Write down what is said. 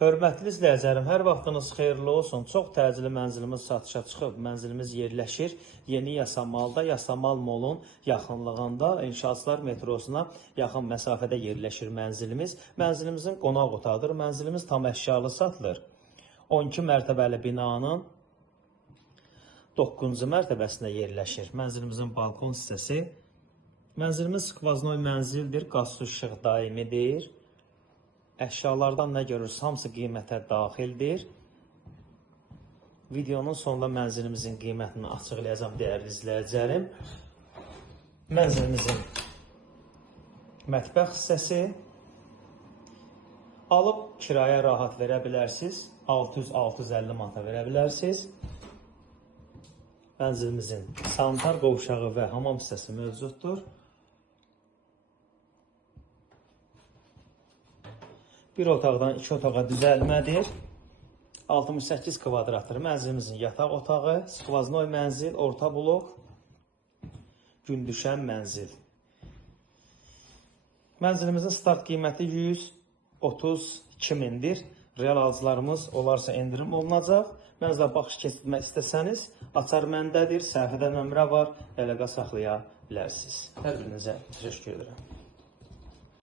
Hörmətli izləyicilərim, hər vaxtınız xeyirli olsun. Çox təcili mənzilimiz satışa çıxıb. Mənzilimiz yerləşir Yeni Yasamalda, Yasamal Molun yaxınlığında, İnşaatçılar metrosuna yaxın məsafədə yerləşir mənzilimiz. Mənzilimizin qonaq otağıdır. Mənzilimiz tam əşyalı satılır. 12 mərtəbəli binanın 9-cu mərtəbəsində yerləşir. Mənzilimizin balkon hissəsi. Mənzilimiz skvaznoy mənzildir, qaz su işıq daimidir. Əşyalardan nə görürüz, hamısı qiymətə daxildir. Videonun sonunda mənzilimizin qiymətini açıqlayacağım dəyərli izləyicilərim. Mənzilimizin mətbəx hissəsi. Alıb kiraya rahat verə bilərsiniz. 600-650 manata verə bilərsiniz. Mənzilimizin sanitar qovşağı və hamam hissəsi mövcuddur. Bir otaqdan 2 otağa düzəlmədir. 68 kvadratdır. Mənzilimizin yataq otağı, skvaznoy mənzil, orta blok, gündüşən mənzil. Mənzilimizin start qiyməti 132 mindir. Real alıcılarımız olarsa endirim olunacaq. Mənzilə baxış keçirmək istəsəniz, açar məndədir, səhifədə nömrə var, əlaqə saxlaya bilərsiniz. Hər birinizə təşəkkür edirəm.